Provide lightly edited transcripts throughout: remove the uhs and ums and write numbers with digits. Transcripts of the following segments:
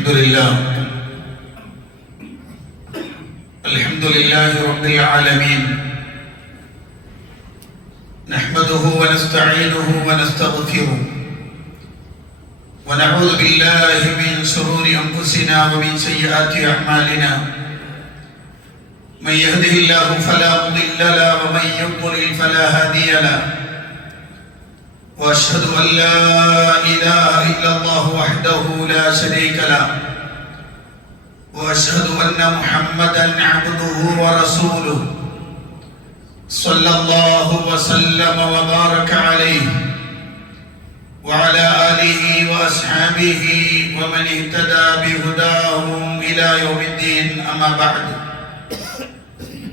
الحمد لله رب العالمين نحمده ونستعينه ونستغفره ونعوذ بالله من شرور أنفسنا ومن سيئات أعمالنا من يهده الله فلا مضل له ومن يضلل فلا هادي له وأشهد أن لا إله إلا الله وحده لا شريك له وأشهد أن محمدًا عبده ورسوله صلى الله وسلم وبارك عليه وعلى آله وأصحابه ومن اهتدى بهداهم إلى يوم الدين أما بعد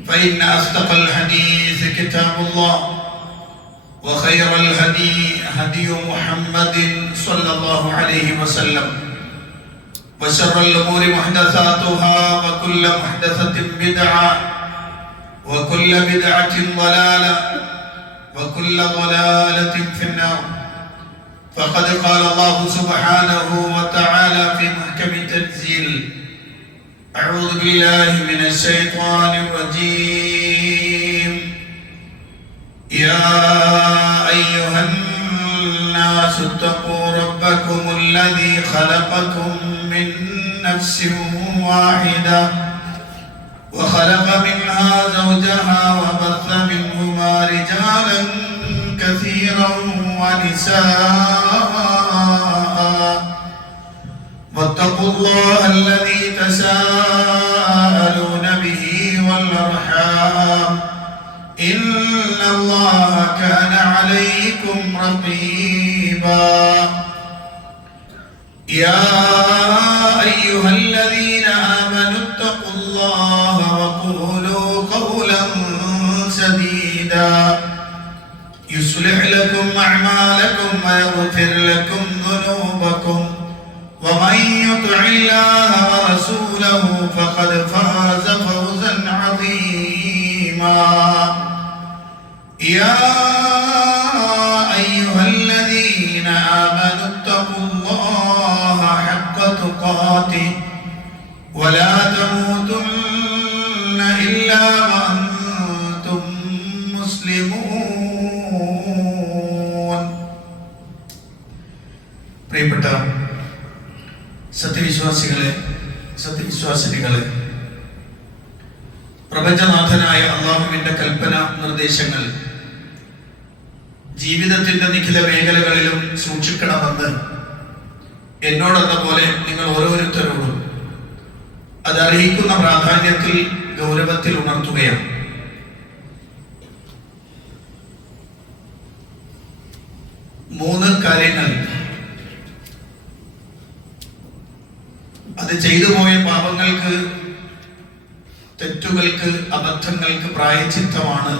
فإن أصدق الحديث كتاب الله وخير الهدي هدي محمد صلى الله عليه وسلم وشر الأمور محدثاتها وكل محدثة بدعة وكل بدعة ضلالة وكل ضلالة في النار فقد قال الله سبحانه وتعالى في محكم التنزيل أعوذ بالله من الشيطان الرجيم يا أيها الناس اتقوا ربكم الذي خلقكم من نفس واحدة وخلق منها زوجها وبث منهما رجالا كثيرا ونساء واتقوا الله الذي تساءلون به والأرحام إن الله كان عليكم رقيبا يا أيها الذين آمنوا اتقوا الله وقولوا قولا سديدا يصلح لكم أعمالكم ويغفر لكم ذنوبكم ومن يطع الله ورسوله فقد فاز فوزا عظيما يا أيها الذين آمنوا اتقوا الله حق تقاته ولا تموتن إلا وأنتم مسلمون. പ്രിയപ്പെട്ട സത്യവിശ്വാസികളെ, പ്രപഞ്ചനാഥനായ അല്ലാഹുവിന്റെ കൽപ്പന നിർദ്ദേശങ്ങൾ ജീവിതത്തിന്റെ നിഖില മേഖലകളിലും സൂക്ഷിക്കണമെന്ന് എന്നോടെന്ന പോലെ നിങ്ങൾ ഓരോരുത്തരോടും അതർഹിക്കുന്ന പ്രാധാന്യത്തിൽ ഗൗരവത്തിൽ ഉണർത്തുകയാണ്. മൂന്ന് കാര്യങ്ങൾ അത് ചെയ്തു പോയ പാപങ്ങൾക്ക്, തെറ്റുകൾക്ക്, അബദ്ധങ്ങൾക്ക് പ്രായശ്ചിത്തമാണ്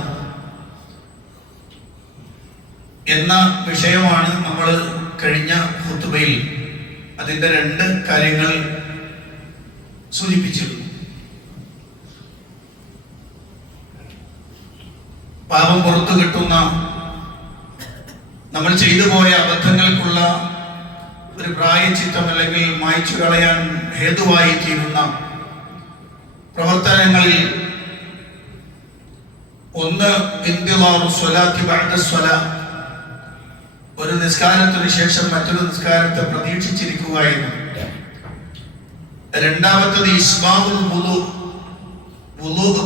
എന്ന വിഷയമാണ് നമ്മൾ കഴിഞ്ഞ ഖുതുബയിൽ അതിന്റെ 2 കാര്യങ്ങൾ സൂചിപ്പിച്ചിരുന്നു. പാപം പുറത്തു കിട്ടുന്ന, നമ്മൾ ചെയ്തു പോയ അബദ്ധങ്ങൾക്കുള്ള ഒരു പ്രായശ്ചിത്തം അല്ലെങ്കിൽ മായ്ച്ചു കളയാൻ ഹേതുവായി തീരുന്ന പ്രവർത്തനങ്ങളിൽ ഒന്ന് ഇന്തിളാറു സ്വലാത്തി ബഅദ സ്വലാ, ഒരു നിസ്കാരത്തിന് ശേഷം മറ്റൊരു നിസ്കാരത്തെ പ്രതീക്ഷിച്ചിരിക്കുക എന്ന്. രണ്ടാമത്തത് ഇസ്ബാഉൽ വുളൂ,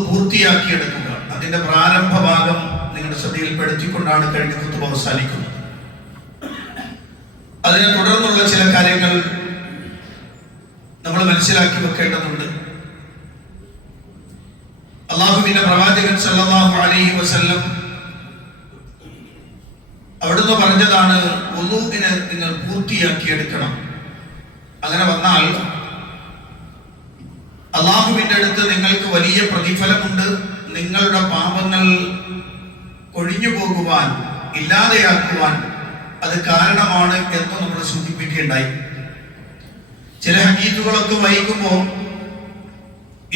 പൂർത്തിയാക്കിയെടുക്കുക. അതിന്റെ പ്രാരംഭ ഭാഗം നിങ്ങളുടെ ശ്രദ്ധയിൽപ്പെടുത്തിക്കൊണ്ടാണ് കഴിഞ്ഞ ഖുതുബ അവസാനിക്കുന്നത്. അതിനെ തുടർന്നുള്ള ചില കാര്യങ്ങൾ നമ്മൾ മനസ്സിലാക്കി വെക്കേണ്ടതുണ്ട്. അല്ലാഹുവിന്റെ പ്രവാചകൻ സല്ലല്ലാഹു അലൈഹി വസല്ലം അവിടുന്ന് പറഞ്ഞതാണ്, വുളൂഇനെ നിങ്ങൾ പൂർത്തിയാക്കിയെടുക്കണം. അങ്ങനെ വന്നാൽ അല്ലാഹുവിന്റെ അടുത്ത് നിങ്ങൾക്ക് വലിയ പ്രതിഫലമുണ്ട്. നിങ്ങളുടെ പാപങ്ങൾ കൊഴിഞ്ഞു പോകുവാൻ, ഇല്ലാതെയാക്കുവാൻ അത് കാരണമാണ് എന്ന് നമ്മൾ സൂചിപ്പിക്കുകയുണ്ടായി. ചില ഹദീസുകളൊക്കെ വായിക്കുമ്പോൾ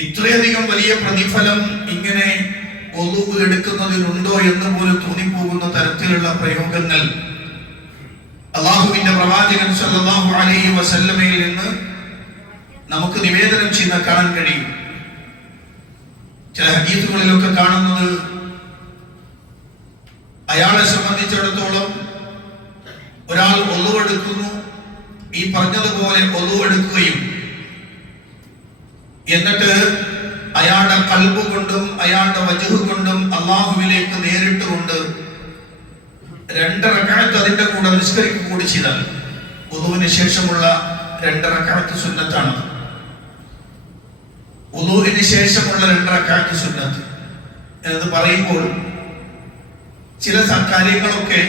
ഇത്രയധികം വലിയ പ്രതിഫലം ഇങ്ങനെ വുളൂ എടുക്കുന്നതിനുണ്ടോ എന്ന് പോലും തോന്നിപ്പോകുന്ന തരത്തിലുള്ള പ്രയോഗങ്ങൾ അല്ലാഹുവിന്റെ പ്രവാചകൻ സല്ലല്ലാഹു അലൈഹി വസല്ലമയിൽ നിന്ന് നമുക്ക് നിവേദനം ചെയ്യുന്ന കാണാൻ കഴിയും. ചില ഹദീസുകളിലൊക്കെ കാണുന്നത് അയാളെ സംബന്ധിച്ചിടത്തോളം ഒരാൾ ഒളു എടുക്കുന്നു, ഈ പറഞ്ഞതുപോലെ ഒളു എടുക്കുകയും എന്നിട്ട് അയാളുടെ ഖൽബ് കൊണ്ടും അയാളുടെ വജ്ഹ് കൊണ്ടും അല്ലാഹുവിലേക്ക് നേരിട്ട് കൊണ്ട് 2 റക്അത്ത് അതിന്റെ കൂടെ നിസ്കരിക്കുക കൂടി ചെയ്താൽ വുദൂവിന് ശേഷമുള്ള 2 റക്അത്ത് സുന്നത്താണ്. വുദൂവിന് ശേഷമുള്ള 2 റക്അത്ത് സുന്നത്ത് എന്ന് പറയുമ്പോൾ ചില കാര്യങ്ങളൊക്കെ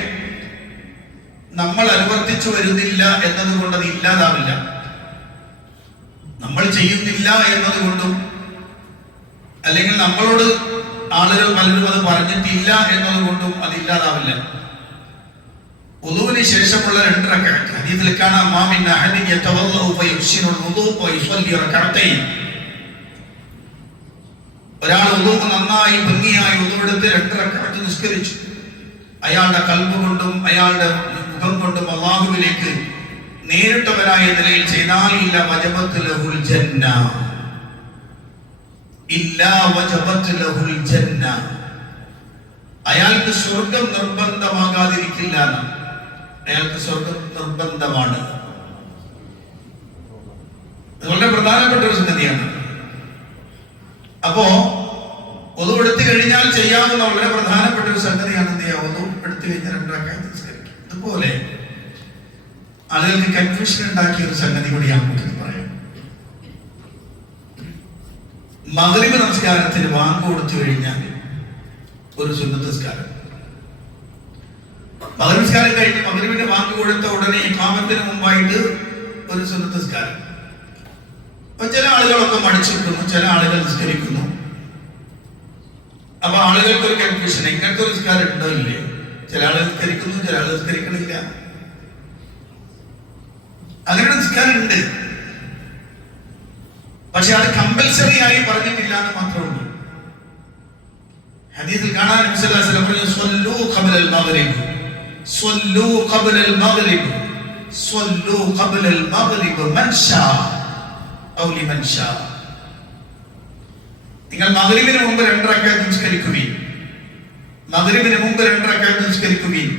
നമ്മൾ അനുവർത്തിച്ചു വരുന്നില്ല എന്നതുകൊണ്ട് അത് ഇല്ലാതാവില്ല. നമ്മൾ ചെയ്യുന്നില്ല എന്നതുകൊണ്ടും അല്ലെങ്കിൽ നമ്മളോട് ആളുകൾ പലരും അത് പറഞ്ഞിട്ടില്ല എന്നതുകൊണ്ടും അത് ഇല്ലാതാവില്ല. വുദൂവിന് ശേഷമുള്ള 2 റക്അത്ത് ഹദീസിൽ കാണാം, മാ മിൻ അഹദിൻ യതവല്ലഉ ഫയുഹ്സിനുൽ വുദൂ വയുസല്ലി റക്അത്തൈൻ. ഒരാൾ വുദൂ നന്നായി ഭംഗിയായി വുദൂ എടുത്ത് 2 റക്അത്ത് നിസ്കരിച്ചു, അയാളുടെ ഖൽബ് കൊണ്ടും അയാളുടെ മുഖം കൊണ്ടും അല്ലാഹുവിലേക്ക് നേരിട്ടവരായ നിലയിൽ ചെയ്താൽ ഇല്ല വജബത്ത് ലഹുൽ ജന്ന, ഇല്ലാ വജബത്ത് ലഹുൽ ജന്ന, അയാൾക്ക് സ്വർഗം നിർബന്ധമാകാതിരിക്കില്ല. അയാൾക്ക് സ്വർഗം നിർബന്ധമാണ്. വളരെ പ്രധാനപ്പെട്ട ഒരു സംഗതിയാണ്. അപ്പോ ഒതു എടുത്തു കഴിഞ്ഞാൽ ചെയ്യാവുന്ന വളരെ പ്രധാനപ്പെട്ട ഒരു സംഗതിയാണ് എന്ത് ചെയ്യുക, ഒതു എടുത്തു കഴിഞ്ഞാൽ 2 റക്അത്ത് നിസ്കരിക്കുക. അതുപോലെ ആളുകൾക്ക് കൺഫ്യൂഷൻ ഉണ്ടാക്കിയ ഒരു സംഗതി കൂടി ഞാൻ നമുക്ക് പറയാം. മഗ്രിബ് നമസ്കാരത്തിന് വാങ്ക് കൊടുത്തു കഴിഞ്ഞാൽ ഒരു സുന്നത്ത് നിസ്കാരം, മഗ്രിബ് നിസ്കാരം കഴിഞ്ഞ് മഗ്രിബിന്റെ വാങ്ക് കൊടുത്ത ഉടനെ ഇഖാമത്തിന് മുമ്പായിട്ട് ഒരു സുന്നത്ത് നിസ്കാരം. അപ്പൊ ചില ആളുകളൊക്കെ മടിച്ചിരിക്കുന്നു, ചില ആളുകൾ നിസ്കരിക്കുന്നു. അപ്പൊ ആളുകൾക്ക് ഒരു കൺഫ്യൂഷൻ, ഇങ്ങനത്തെ ഒരു നിസ്കാരം ഉണ്ടോ ഇല്ലേ? ചില ആളുകൾ നിസ്കരിക്കുന്നു, ചില ആളുകൾ നിസ്കരിക്കണില്ല. അങ്ങനെ നിസ്കാരം ഉണ്ട്, പക്ഷെ അത് കമ്പൽസറി ആയി പറഞ്ഞിട്ടില്ല എന്ന് മാത്രമേ ഉള്ളൂ. ഹദീസിൽ കാണാൻ നബി സല്ലല്ലാഹു അലൈഹി വസല്ലം പറഞ്ഞു, സ്വല്ലൂ ഖബ്ലൽ മഗ്രിബ്, സ്വല്ലൂ ഖബ്ലൽ മഗ്രിബ്, സ്വല്ലൂ ഖബ്ലൽ മഗ്രിബ് മൻ ഷാ ഔ ലിമൻ ഷാ. നിങ്ങൾ മഗ്രിബിന് മുമ്പ് 2 റക്അത്ത് നിസ്കരിക്കുകയും, മഗ്രിബിന് മുമ്പ് 2 റക്അത്ത് നിസ്കരിക്കുകയും,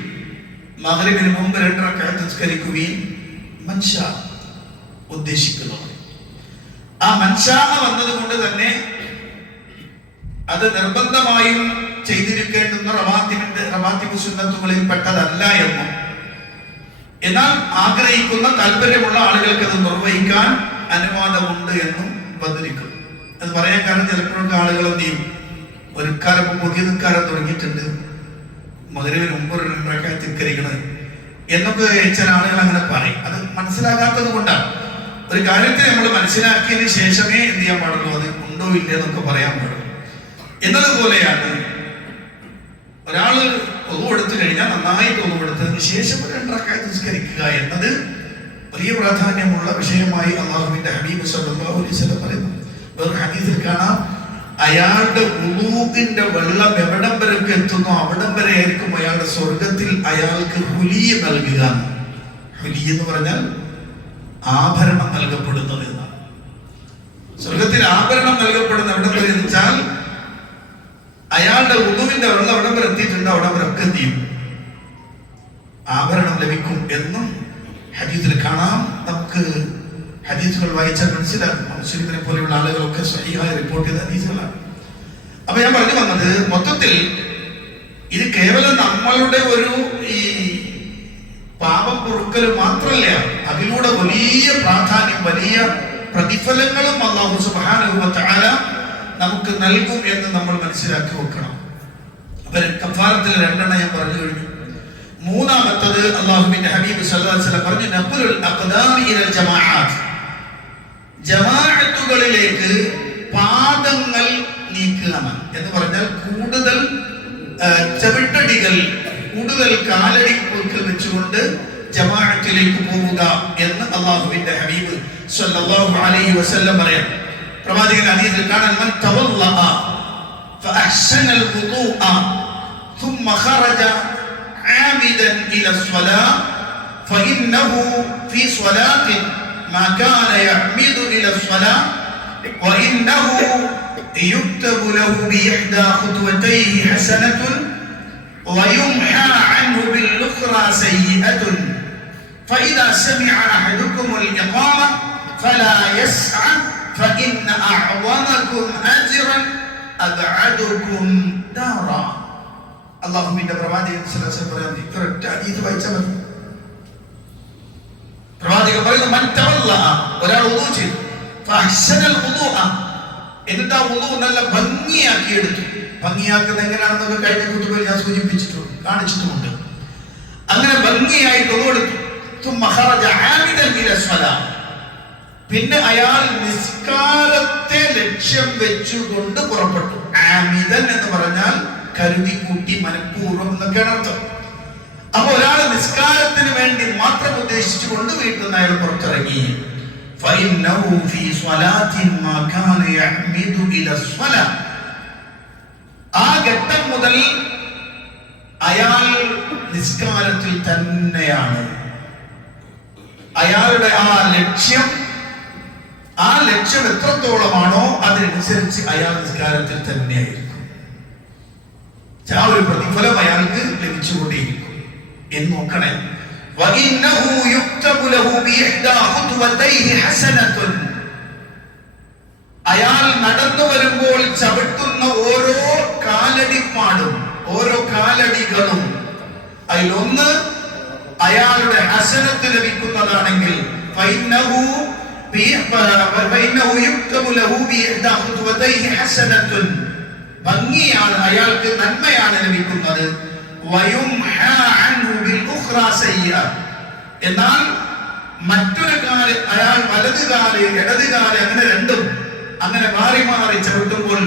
മഗ്രിബിന് മുമ്പ് 2 റക്അത്ത് നിസ്കരിക്കുകയും മൻ ഷാ ഉദ്ദേശിക്കുന്നു. ആ മൻഷാ വന്നതുകൊണ്ട് തന്നെ അത് നിർബന്ധമായും ചെയ്തിരിക്കേണ്ടുന്ന റവാത്തിബ് സുന്നത്തുകളിൽ പെട്ടതല്ല എന്നും, എന്നാൽ ആഗ്രഹിക്കുന്ന താല്പര്യമുള്ള ആളുകൾക്ക് അത് നിർവഹിക്കാൻ അനുവാദമുണ്ട് എന്നും വന്നിരിക്കുന്നു. അത് പറയാൻ കാരണം ചിലപ്പോഴൊക്കെ ആളുകൾ എന്ത് ചെയ്യും, ഒരു കാലം പുതിയ നിൽക്കാരം തുടങ്ങിയിട്ടുണ്ട്, മഗ്രിബിന് മുമ്പ് 2 റക്അത്ത് നിസ്കരിക്കണം എന്നൊക്കെ ചില ആളുകൾ അങ്ങനെ പറയും. അത് മനസ്സിലാകാത്തത് കൊണ്ടാണ്. ഒരു കാര്യത്തെ നമ്മൾ മനസ്സിലാക്കിയതിന് ശേഷമേ എന്ത് ചെയ്യാൻ പാടുള്ളൂ, അത് ഉണ്ടോ ഇല്ല എന്നൊക്കെ പറയാൻ പാടുള്ളൂ. എന്നതുപോലെയാണ് ഒരാള് ഒതു എടുത്തു കഴിഞ്ഞാൽ നന്നായിട്ട് ഒതു എടുത്തതിന് ശേഷം 2 റക്അത്ത് നിസ്കരിക്കുക എന്നത് വലിയ പ്രാധാന്യമുള്ള വിഷയമായി അല്ലാഹുവിന്റെ ഹബീബ് സല്ലല്ലാഹു അലൈഹി വസല്ലം പറയുന്നു. വേറെ ഹദീസിൽ കാണാം, അയാളുടെ വുളൂഇന്റെ വെള്ളം എവിടം വരെയൊക്കെ എത്തുന്നു അവിടം വരെ ആയിരിക്കും അയാളുടെ സ്വർഗത്തിൽ അയാൾക്ക് ഹുലി നൽകുക. ഹുലി എന്ന് പറഞ്ഞാൽ ആഭരണം നൽകപ്പെടുന്നത് എന്നാണ്. സ്വർഗത്തിൽ ആഭരണം നൽകപ്പെടുന്ന എവിടെ വരെ എന്ന് വെച്ചാൽ അയാളുടെ വുളൂഇന്റെ വെള്ളം എവിടം വരെ എത്തിയിട്ടുണ്ട് അവിടെ വരെയൊക്കെ എന്ത് ചെയ്യും, ആഭരണം ലഭിക്കും എന്നും ഹദീസിൽ കാണാം. നമുക്ക് ഹദീസുകൾ വായിച്ചാൽ മനസ്സിലാകും. മുസ്ലിമിനെ പോലെയുള്ള ആളുകളൊക്കെ സഹിഹായി റിപ്പോർട്ട് ചെയ്ത ഹദീസുകളാണ്. അപ്പൊ ഞാൻ പറഞ്ഞു വന്നത്, മൊത്തത്തിൽ ഇത് കേവലം നമ്മളുടെ ഒരു ഈ പാപം പൊറുക്കൽ മാത്രമല്ല, അതിലൂടെ വലിയ പ്രാധാന്യം, വലിയ പ്രതിഫലങ്ങളും അല്ലാഹു സുബ്ഹാനഹു വ തആല നമുക്ക് നൽകും എന്ന് നമ്മൾ മനസ്സിലാക്കി വെക്കണം. അപ്പൊ കഫാറത്തിൽ 2 ഞാൻ പറഞ്ഞു കഴിഞ്ഞു. മൂന്നാമത്തത് അല്ലാഹുവിന്റെ ഹബീബ് സല്ലല്ലാഹു അലൈഹി വസല്ലം പറഞ്ഞു, നഖ്ലുൽ അഖ്ദാമി ഇലൽ ജമാഅത്ത്, ജമാഅത്തുകളിലേക്ക് പാദങ്ങൾ നീക്കുക എന്ന് പറഞ്ഞാൽ കൂടുതൽ ചവിട്ടടികൾ, കൂടുതൽ കാലടികൾ വെച്ചുകൊണ്ട് ജമാഅത്തിലേക്ക് പോവുക എന്ന് അല്ലാഹുവിന്റെ ഹബീബ് സല്ലല്ലാഹു അലൈഹി വസല്ലം പറയാം. പ്രവാചകൻ ഹദീസിൽ കാണാൻ, മൻ തവല്ലഅ ഫഅഹ്സനൽ വുദൂഅ ثم خرج عامدا الى الصلاه فانه في صلاه ما كان يعمد إلى الصلاة وإنه يكتب له بإحدى خطوتيه حسنة ويمحى عنه بالأخرى سيئة فإذا سمع أحدكم الإقامة فلا يسعى فإن أعظمكم أجرا أبعدكم دارا. അല്ലാഹുവിന്റെ പ്രവാചകൻ സല്ലല്ലാഹു അലൈഹി വസല്ലം ഒരൊറ്റ ഹദീസ് വായിച്ചാൽ മതി. പ്രവാചകൻ പറയുന്നു മൻ തവല്ല, ഒരാൾ വുളൂ ചെയ്തു, ഫഅഹ്സനൽ വുളൂഅ, എന്നിട്ട് ആ വുളൂ നല്ല ഭംഗിയാക്കി എടുത്തു. ഭംഗിയാക്കുന്നത് എങ്ങനെയാണെന്നൊക്കെ കഴിഞ്ഞ കുത്തുബയിൽ ഞാൻ സൂചിപ്പിച്ചിട്ടുണ്ട്, കാണിച്ചിട്ടുമുണ്ട്. അങ്ങനെ ഭംഗിയായി വുളൂ എടുത്തു. തുമ്മ ഖറജ ആമിദൻ ഇല സ്വലാ, പിന്നെ അയാൾ നിസ്കാരത്തെ ലക്ഷ്യം വെച്ചുകൊണ്ട് പുറപ്പെട്ടു. ആമിദൻ എന്ന് പറഞ്ഞാൽ കരുതി കൂട്ടി, മനഃപൂർവ്വം എന്നൊക്കെയാണ് അർത്ഥം. അപ്പൊ ഒരാൾ നിസ്കാരത്തിന് വേണ്ടി മാത്രം ഉദ്ദേശിച്ചുകൊണ്ട് വീട്ടിൽ നിന്ന് അയാൾ പുറത്തിറങ്ങി. ഫഇന്നഹു ഫീ സ്വലാത്തിൻ മാ കാന യഅ്മിദു ഇല സ്വലാ, ആ ഘട്ടം മുതൽ അയാൾ നിസ്കാരത്തിൽ തന്നെയാണ്. അയാളുടെ ആ ലക്ഷ്യം എത്രത്തോളമാണോ അതിനനുസരിച്ച് അയാൾ നിസ്കാരത്തിൽ തന്നെയായിരിക്കും. ആ ഒരു പ്രതിഫലം അയാൾക്ക് ലഭിച്ചുകൊണ്ടേയിരിക്കും എന്ന് നോക്കണേ. വഇന്നഹു യുക്തബു ലഹു ബിഇഹ്ദാ ഖുത്വതൈഹി ഹസനത്തുൻ, അയാൾ നടന്നു വരുമ്പോൾ ചവിട്ടുന്ന ഓരോ കാലടിപ്പാടും ഓരോ കാലടികളും അതിലൊന്ന് അയാളുടെ ഹസനത്ത് ലഭിക്കുന്നതാണെങ്കിൽ ഫഇന്നഹു യുക്തബു ലഹു ബിഇഹ്ദാ ഖുത്വതൈഹി ഹസനത്തുൻ, ഭംഗിയാണ്, അയാൾക്ക് നന്മയാണ് ലഭിക്കുന്നത്. വയുംഹാ അൻഹു ബിൽ ഉഖ്റാ സയ്യിഅ, എന്നാൽ മറ്റൊരു കാല് അയാൾ വലത് കാല് ഇടത് കാല് അങ്ങനെ രണ്ടും അങ്ങനെ മാറി മാറി ചവിട്ടുമ്പോൾ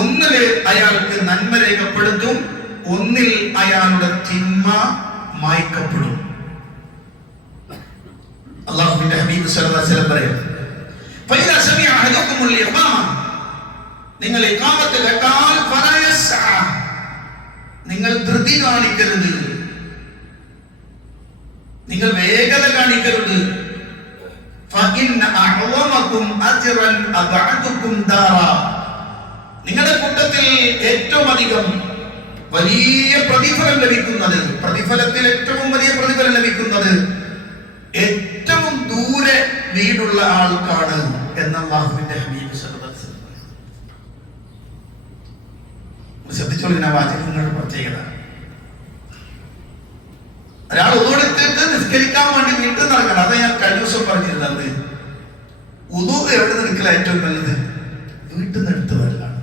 ഒന്നില് അയാൾക്ക് നന്മ രേഖപ്പെടുത്തും, ഒന്നിൽ അയാളുടെ തിന്മ മായ്ക്കപ്പെടും. അല്ലാഹുവിന്റെ ഹബീബ് സല്ലല്ലാഹു അലൈഹി വസല്ലം പറയുന്നു ഫഇദാ സമിഅ അഹദുകുമുൽ ഇഖാമ, നിങ്ങൾ ഇഖാമത്ത് കേട്ടാൽ ഫലാ യസ്അ, നിങ്ങൾ ധൃതി കാണിക്കരുത്, നിങ്ങൾ വേഗത കാണിക്കരുത്. ഫഇന്ന അഅ്ളമകും അജ്റൻ അബഅദുകും ദാറാ, നിങ്ങളുടെ കൂട്ടത്തിൽ ഏറ്റവും അധികം വലിയ പ്രതിഫലം ലഭിക്കുന്നത്, പ്രതിഫലത്തിൽ ഏറ്റവും വലിയ പ്രതിഫലം ലഭിക്കുന്നത് ഏറ്റവും ദൂരെ വീടുള്ള ആൾക്കാണ് എന്ന് അല്ലാഹുവിന്റെ ഹബീബ് സല്ലല്ലാഹു അലൈഹി വസല്ലം. ശ്രദ്ധിച്ചോളിന വാചകങ്ങളുടെ പ്രത്യേകത. ഒരാൾ ഉദൂടെടുത്തിട്ട് നിസ്കരിക്കാൻ വേണ്ടി വീട്ടിൽ നടക്കണം. അതാ ഞാൻ കഴിഞ്ഞ ദിവസം പറഞ്ഞിരുന്നത്. ഉദൂ എവിടെ നിൽക്കല ഏറ്റവും നല്ലത്? വീട്ടിൽ നിന്ന് എടുത്ത് വരലാണ്.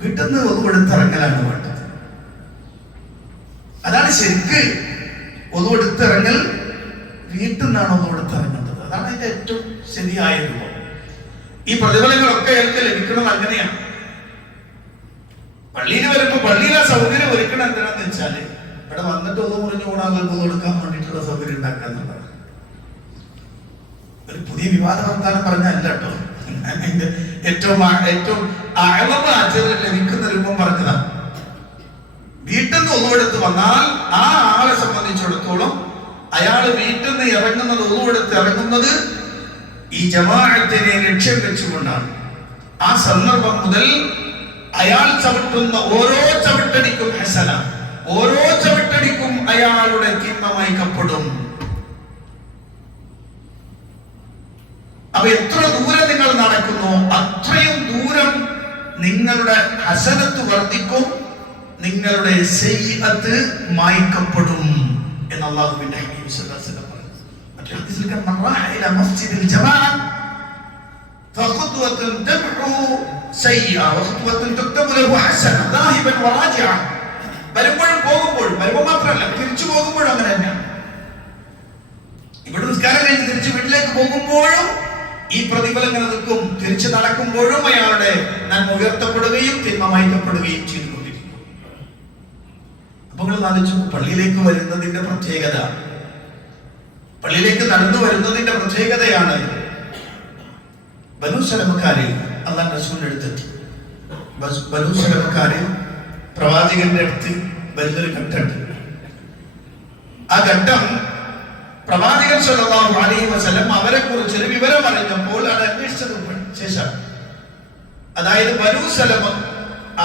വീട്ടിൽ നിന്ന് ഒതു എടുത്തിറങ്ങലാണ് വേണ്ടത്. അതാണ് ശരിക്ക് ഒതു എടുത്തിറങ്ങൽ. വീട്ടിൽ നിന്നാണ് ഒതു എടുത്തിറങ്ങേണ്ടത്. അതാണ് അതിന്റെ ഏറ്റവും ശരിയായ രൂപം. ഈ പ്രതിഫലങ്ങളൊക്കെ അയാൾക്ക് ലഭിക്കണം അങ്ങനെയാണ്. പള്ളിയിൽ വരുമ്പോ പള്ളിയിലെ സൗകര്യം ഒരുക്കണം എന്താണെന്ന് വെച്ചാല് ഇവിടെ വന്നിട്ട് ഒന്നു മുറിഞ്ഞു കൂടാതെ കൊടുക്കാൻ വേണ്ടിയിട്ടുള്ള സൗകര്യം ഉണ്ടാക്കുക എന്നുള്ളതാണ്. ഒരു പുതിയ വിവാദ വർത്താനം പറഞ്ഞല്ല കേട്ടോ. അതിന്റെ ഏറ്റവും ലഭിക്കുന്ന രൂപം പറഞ്ഞതാണ്. വീട്ടിൽ നിന്ന് ഒന്നുമെടുത്ത് വന്നാൽ ആ ആളെ സംബന്ധിച്ചിടത്തോളം അയാൾ വീട്ടിൽ നിന്ന് ഇറങ്ങുന്നത്, ഒന്നുമെടുത്ത് ഇറങ്ങുന്നത് ഈ ജമാഅത്തിനെ ലക്ഷ്യം വെച്ചുകൊണ്ടാണ്. ആ സന്ദർഭം മുതൽ അയാൾ ചവിട്ടുന്ന ഓരോ ചവിട്ടടിക്കും ഹസന, ഓരോ ചവിട്ടടിക്കും അയാളുടെ തിന്മ മായ്ക്കപ്പെടും. അപ്പൊ എത്ര ദൂരം നിങ്ങൾ നടക്കുന്നു അത്രയും ദൂരം നിങ്ങളുടെ ഹസനത്ത് വർദ്ധിക്കും, നിങ്ങളുടെ സയ്യിഅത്ത് മായ്ക്കപ്പെടും എന്ന് അല്ലാഹുവിന്റെ ഹബീബ് സല്ലല്ലാഹു അലൈഹി വസല്ലം പറഞ്ഞു. മറ്റൊരു ഹദീസിൽ കാണാം റഹ ഇല മസ്ജിദിൽ ജമാഅ ഫഖുത്വത്തുൻ തബ്ഉ സയ്യിഅ വഖുത്വത്തുൻ തുക്തബു ലഹു ഹസന ദാഹിബൻ വറാജിഅ. വരുമ്പോഴും പോകുമ്പോഴും, വരുമ്പോൾ മാത്രമല്ല തിരിച്ചു പോകുമ്പോഴും അങ്ങനെ തന്നെയാണ്. ഇവിടെ നിസ്കാരം കഴിഞ്ഞ് തിരിച്ച് വീട്ടിലേക്ക് പോകുമ്പോഴും ഈ പ്രതിഫലം ഇങ്ങനെ നിൽക്കും. തിരിച്ചു നടക്കുമ്പോഴും അയാളുടെ നന്മ ഉയർത്തപ്പെടുകയും തിന്മ മായ്ക്കപ്പെടുകയും ചെയ്തുകൊണ്ടിരിക്കും. അപ്പൊ നിങ്ങൾ ആലോചിച്ചു, പള്ളിയിലേക്ക് വരുന്നതിന്റെ പ്രത്യേകത, പള്ളിയിലേക്ക് നടന്നു വരുന്നതിന്റെ പ്രത്യേകതയാണ്. ബനൂ സലമക്കാരെ അല്ലാഹുവിന്റെ റസൂലിന്റെ അടുത്തെത്തി. ബനൂ സലമക്കാരെ പ്രവാചകന്റെ അടുത്ത് വലിയൊരു ഘട്ടമുണ്ട്. ആ ഘട്ടം പ്രവാചകൻ സല്ലല്ലാഹു അലൈഹി വസല്ലം അവരെ കുറിച്ച് ഒരു വിവരം അറിഞ്ഞപ്പോൾ അത് അന്വേഷിച്ചതിന് ശേഷം, അതായത് ബനൂ സലമ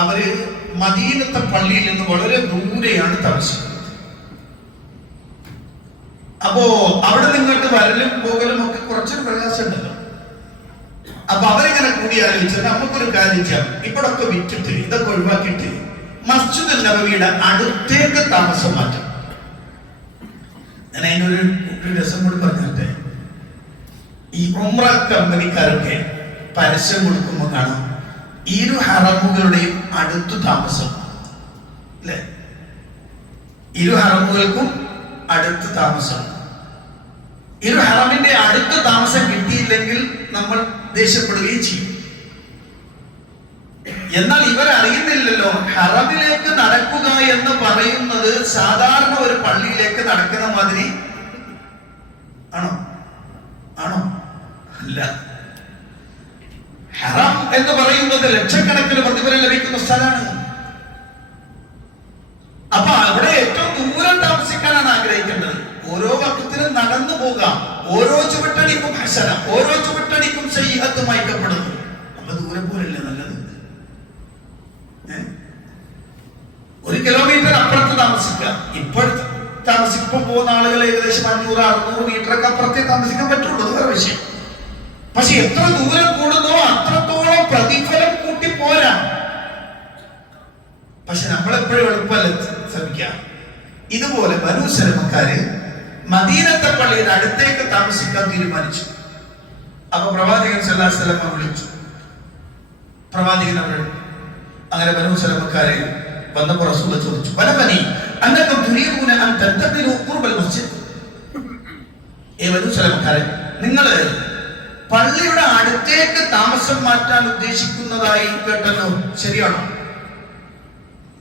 അവര് മദീനത്തെ പള്ളിയിൽ നിന്ന് വളരെ ദൂരെയാണ് താമസിക്കുന്നത്. അപ്പോ അവിടെ നിങ്ങോട്ട് വരലും പോകലും ഒക്കെ കുറച്ചൊരു പ്രയാസം ഉണ്ടല്ലോ. അപ്പൊ അവരിങ്ങനെ കൂടി ആലോചിച്ചാൽ നമുക്കൊരു കാര്യം ചെയ്യാം, ഇവിടൊക്കെ വിറ്റിട്ട് ഇതൊക്കെ ഒഴിവാക്കിയിട്ട് മസ്ജിദുൽ നബവിയുടെ അടുത്തേക്ക് താമസം മാറ്റാം. ഞാൻ അതിനൊരു രസം കൂടി പറഞ്ഞിട്ടെ, ഈ ഉംറ കമ്പനിക്കാരൊക്കെ പരസ്യം കൊടുക്കുമ്പോൾ കാണാം ഇരു ഹറമുകളുടെയും അടുത്ത് താമസം, അല്ലെ? ഇരു ഹറമുകൾക്കും അടുത്ത് താമസം. ഇരു ഹറമിന്റെ അടുത്ത് താമസം കിട്ടിയില്ലെങ്കിൽ നമ്മൾ ദേഷ്യപ്പെടുകയും ചെയ്യും. എന്നാൽ ഇവരറിയുന്നില്ലല്ലോ, ഹറമിലേക്ക് നടക്കുക എന്ന് പറയുന്നത് സാധാരണ ഒരു പള്ളിയിലേക്ക് നടക്കുന്ന മാതിരി ആണോ? ആണോ? അല്ല. ഹറം എന്ന് പറയുന്നത് ലക്ഷക്കണക്കിന് പ്രതിഫലം ലഭിക്കുന്ന സ്ഥലമാണ്. അപ്പൊ അവിടെ ഏറ്റവും ദൂരം താമസിക്കാനാണ് ആഗ്രഹിക്കേണ്ടത്. ഓരോ വക്തത്തിനും നടന്നു പോകാം, ഓരോ ചുവട്ടടിക്കും ഹസന, ഓരോ ചുവട്ടടിക്കും സയ്യിഅത്ത് മായ്ക്കപ്പെടുന്നു. അപ്പൊ ദൂരം പോലല്ലേ നല്ലത്? 1 കിലോമീറ്റർ അപ്പുറത്ത് താമസിക്കുക. ഇപ്പൊ പോകുന്ന ആളുകൾ ഏകദേശം 500-600 മീറ്റർ ഒക്കെ അപ്പുറത്തേ താമസിക്കാൻ പറ്റുള്ളൂ, വേറെ വിഷയം. പക്ഷെ എത്ര ദൂരം കൂടുന്നോ അത്രത്തോളം പ്രതിഫലം കൂട്ടി പോരാ. പക്ഷെ നമ്മളെപ്പോഴും എളുപ്പമല്ല ശ്രമിക്കാം. ഇതുപോലെ ബനൂ സലമക്കാര് മദീനത്തെ പള്ളിയുടെ അടുത്തേക്ക് താമസിക്കാൻ തീരുമാനിച്ചു. അപ്പൊ പ്രവാചകൻ സല്ലല്ലാഹു അലൈഹി വസല്ലം വിളിച്ചു. പ്രവാചകൻ അവർ അങ്ങനെ ബനൂ സലമക്കാര് വന്നപ്പോൾ റസൂൽ ചോദിച്ചു, ബലബനി അന്നകും തുരീദൂന അൻ തന്തഖിലു ഖുർബൽ മസ്ജിദ്. ബനൂ സലമക്കാരെ, നിങ്ങൾ പള്ളിയുടെ അടുത്തേക്ക് താമസം മാറ്റാൻ ഉദ്ദേശിക്കുന്നതായി കേട്ടല്ലോ, ശരിയാണോ?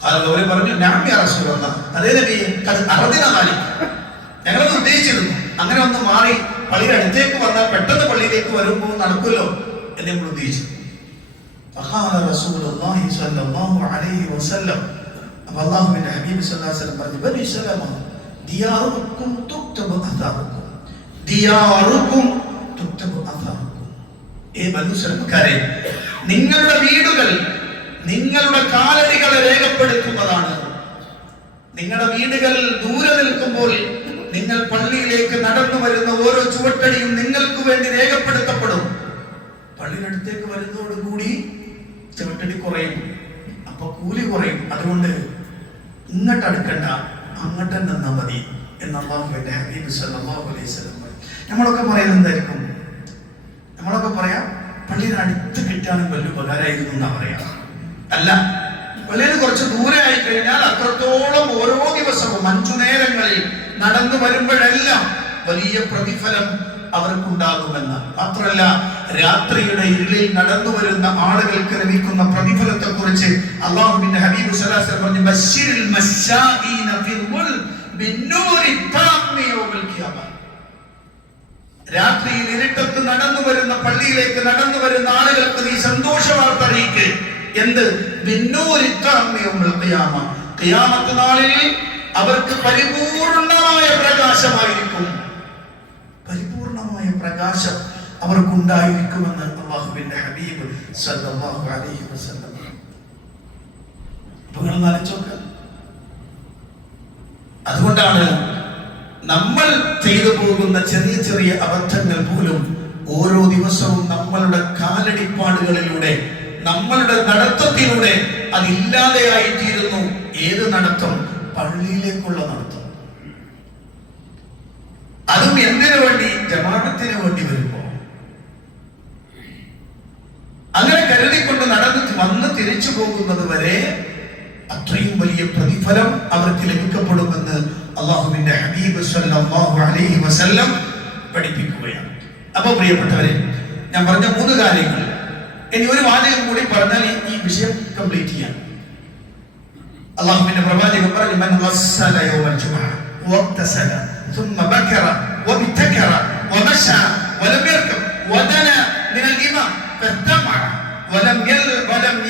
അവര് പറഞ്ഞു, ഞാൻ യാ റസൂലല്ലാഹ്, അതേ നബിയെ, ഞങ്ങളത് ഉദ്ദേശിച്ചിരുന്നു. അങ്ങനെ ഒന്ന് മാറി പള്ളിയുടെ അടുത്തേക്ക് വന്നാൽ പെട്ടെന്ന് പള്ളിയിലേക്ക് വരുമ്പോൾ നടക്കുമല്ലോ എന്ന് നമ്മൾ ഉദ്ദേശിച്ചു. റസൂലുള്ളാഹി സ്വല്ലല്ലാഹു അലൈഹി വസല്ലം, അപ്പോൾ അല്ലാഹുവിന്റെ ഹബീബ് സല്ലല്ലാഹു അലൈഹി വസല്ലം പറഞ്ഞു, ബനീ സലമ ദിയാറുക്കും തുക്തബു അഥാറുക്കും, ദിയാറുക്കും തുക്തബു അഥാറുക്കും. ബനൂ സലമക്കാരെ, നിങ്ങളുടെ വീടുകൾ നിങ്ങളുടെ കാലടികളെ രേഖപ്പെടുത്തുന്നതാണ്. നിങ്ങളുടെ വീടുകൾ ദൂരെ നിൽക്കുമ്പോൾ നിങ്ങൾ പള്ളിയിലേക്ക് നടന്നു വരുന്ന ഓരോ ചുവട്ടടിയും നിങ്ങൾക്ക് വേണ്ടി രേഖപ്പെടുത്തപ്പെടും. പള്ളിയുടെ അടുത്തേക്ക് വരുന്നതോടുകൂടി ചുവട്ടടി കുറയും, അപ്പൊ കൂലി കുറയും. അതുകൊണ്ട് ഇങ്ങോട്ട് അടുക്കണ്ട, അങ്ങോട്ട് നിന്നാ മതി എന്ന് അല്ലാഹുവിന്റെ ഹബീബ് സല്ലല്ലാഹു അലൈഹി വസല്ലം പറഞ്ഞു. നമ്മളൊക്കെ പറയുന്നത് എന്തായിരിക്കും? നമ്മളൊക്കെ പറയാം, പള്ളിയുടെ അടുത്ത് കിട്ടാനും വലിയ ഉപകാരമായിരുന്നു എന്നാ പറയാം. അല്ല, പള്ളിയിൽ കുറച്ച് ദൂരെ ആയി കഴിഞ്ഞാൽ അത്രത്തോളം ഓരോ ദിവസവും 5 നേരങ്ങളിൽ നടന്നു വരുമ്പോഴെല്ലാം വലിയ പ്രതിഫലം അവർക്കുണ്ടാകുമെന്ന്. മാത്രമല്ല, രാത്രിയുടെ ഇരുളിൽ നടന്നു വരുന്ന ആളുകൾക്ക് ലഭിക്കുന്ന പ്രതിഫലത്തെ കുറിച്ച് അല്ലാഹുവിന്റെ ഹബീബ് സല്ലല്ലാഹു അലൈഹി വസല്ലം പറഞ്ഞു, ബശ്ശിരിൽ മശ്ശാഈന ഫിൽ മുൽ ബിന്നൂരി താമ്മി യൗമൽ ഖിയാമ. രാത്രിയിൽ ഇരുട്ടത്ത് നടന്നു വരുന്ന പള്ളിയിലേക്ക് നടന്നു വരുന്ന ആളുകൾക്ക് നീ സന്തോഷ വാർത്ത അറിയിക്ക്. എന്ത്? ബിന്നൂരി താമ്മി യൗമൽ ഖിയാമ. ഖിയാമത്ത് നാളിൽ അവർക്ക് പരിപൂർണമായ പ്രകാശമായിരിക്കും. പരിപൂർണമായ പ്രകാശം അവർക്കുണ്ടായിരിക്കുമെന്ന് അല്ലാഹുവിന്റെ ഹബീബ് സല്ലല്ലാഹു അലൈഹി വസല്ലം. അതുകൊണ്ടാണ് നമ്മൾ ചെയ്തു പോകുന്ന ചെറിയ ചെറിയ അബദ്ധങ്ങൾ പോലും ഓരോ ദിവസവും നമ്മളുടെ കാലടിപ്പാടുകളിലൂടെ, നമ്മളുടെ നടത്തത്തിലൂടെ അതില്ലാതെയായി തീരുന്നു. ഏത് നടത്തം? പള്ളിയിലേക്കുള്ള നടത്തം. അതും എന്തിനു വേണ്ടി? ജമാഅത്തിന് വേണ്ടി വരുമ്പോ. അങ്ങനെ കരുതിക്കൊണ്ട് വന്ന് തിരിച്ചു പോകുന്നത് വരെ അത്രയും വലിയ പ്രതിഫലം അവർക്ക് ലഭിക്കപ്പെടുമെന്ന് അല്ലാഹുവിന്റെ ഹബീബ് സല്ലല്ലാഹു അലൈഹി വസല്ലം പഠിപ്പിക്കുകയാണ്. അപ്പൊ പ്രിയപ്പെട്ടവരെ, ഞാൻ പറഞ്ഞ 3 കാര്യങ്ങൾ ഇനി ഒരു വാചകം കൂടി പറഞ്ഞാൽ ഈ വിഷയം കംപ്ലീറ്റ് ചെയ്യാം. അല്ലാഹുവിന്റെ പ്രവാചകൻ പറഞ്ഞു, മൻ ഗസ്സല യൗമൽ ജുമുഅ വഗ്തസല ثم بكر وابتكر ومشى ولم يركب ودنا من الإمام فاستمع ولم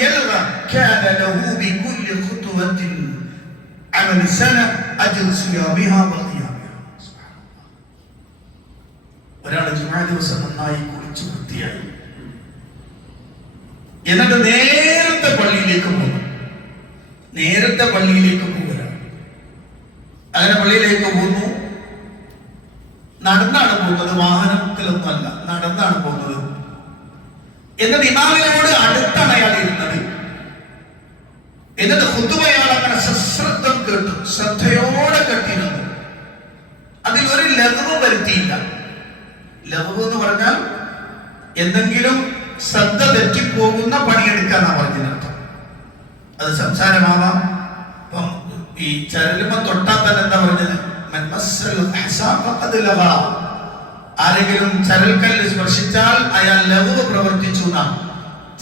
يلغى كان له بكل خطوة عمل سنة أجر صيامها وقيامها. سبحان الله. വൃത്തിയായി. എന്നിട്ട് നേരത്തെ പള്ളിയിലേക്ക് പോകും. അങ്ങനെ പള്ളിയിലേക്ക് പോകുന്നു. നടന്നാണ് പോകുന്നത്, വാഹനത്തിലൊന്നുമല്ല, നടന്നാണ് പോകുന്നത്. എന്നിട്ട് ഇമാമിനോട് അടുത്താണ് അയാൾ ഇരുന്നത്. എന്നിട്ട് ഖുതുബ അയാൾ അങ്ങനെ സശ്രദ്ധം കേട്ടു, ശ്രദ്ധയോടെ കേട്ടിരുന്നു. അതിൽ ഒരു ലഘുവും വരുത്തിയില്ല. ലഘു എന്ന് പറഞ്ഞാൽ എന്തെങ്കിലും ശ്രദ്ധ തെറ്റിപ്പോകുന്ന പണിയെടുക്കാന്നാ പറഞ്ഞതിനർത്ഥം. അത് സംസാരമാവാം. ഈ ചരലുമ തൊട്ടാൽ തന്നെ എന്താ പറഞ്ഞത്? ആരെങ്കിലും ചരൽക്കല്ല് സ്പർശിച്ചാൽ അയാൾ ലഘു പ്രവർത്തിച്ചു എന്നാണ്.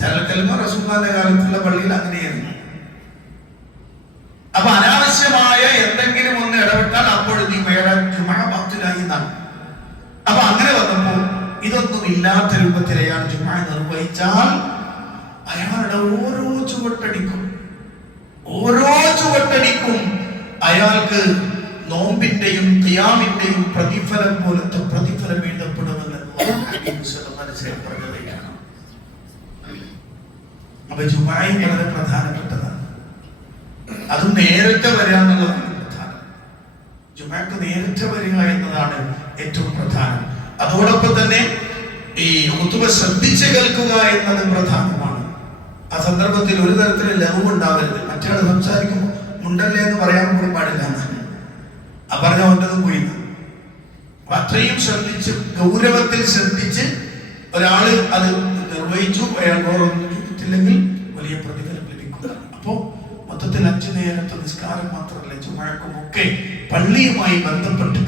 ചരൽക്കല്ലുമ റസൂലുള്ളാഹിന്റെ കാലത്തുള്ള പള്ളിയിൽ അങ്ങനെയായിരുന്നു. അപ്പൊ അനാവശ്യമായ എന്തെങ്കിലും ഒന്ന് ഇടപെട്ടാൽ അപ്പോഴും നീ ബാത്തിലായി എന്നാണ്. അപ്പൊ അങ്ങനെ വന്നപ്പോ ഇതൊന്നും ഇല്ലാത്ത രൂപത്തിൽ അയാൾ ജുമുഅ നിർവഹിച്ചാൽ അയാളുടെ ഓരോ ചുവട്ടടിക്കും അയാൾക്ക് നോമ്പിന്റെയും ഖിയാമിന്റെയും പ്രതിഫലം പോലത്തെ പ്രതിഫലം എഴുതപ്പെടുമെന്ന് പറഞ്ഞതാണ്. അപ്പൊ ജുമുഅ വളരെ പ്രധാനപ്പെട്ടതാണ്. അത് നേരത്തെ വരിക എന്നുള്ളതാണ് പ്രധാനം. ജുമുഅക്ക് നേരത്തെ വരിക എന്നതാണ് ഏറ്റവും പ്രധാനം. അതോടൊപ്പം തന്നെ ഈ ഖുതുബ ശ്രദ്ധിച്ച് കേൾക്കുക എന്നത് പ്രധാനമാണ്. ആ സന്ദർഭത്തിൽ ഒരു തരത്തിലുള്ള ലഘു ഉണ്ടാവരുത്. മറ്റേ സംസാരിക്കുമ്പോൾ മുണ്ടല്ലേ എന്ന് പറയാൻ പോലും പാടില്ല. പറഞ്ഞ കൊണ്ടത് പോയി. അത്രയും ശ്രദ്ധിച്ച്, ഗൗരവത്തിൽ ശ്രദ്ധിച്ച് ഒരാള് അത് നിർവഹിച്ചു, അയാൾ വേറൊന്നും ചെയ്തിട്ടില്ലെങ്കിൽ വലിയ പ്രതിഫലം ലഭിക്കുക. അപ്പോ മൊത്തത്തിൽ 5 നേരത്തെ നിസ്കാരം മാത്രമല്ല, ജുമുഅക്കും ഒക്കെ പള്ളിയുമായി ബന്ധപ്പെട്ട്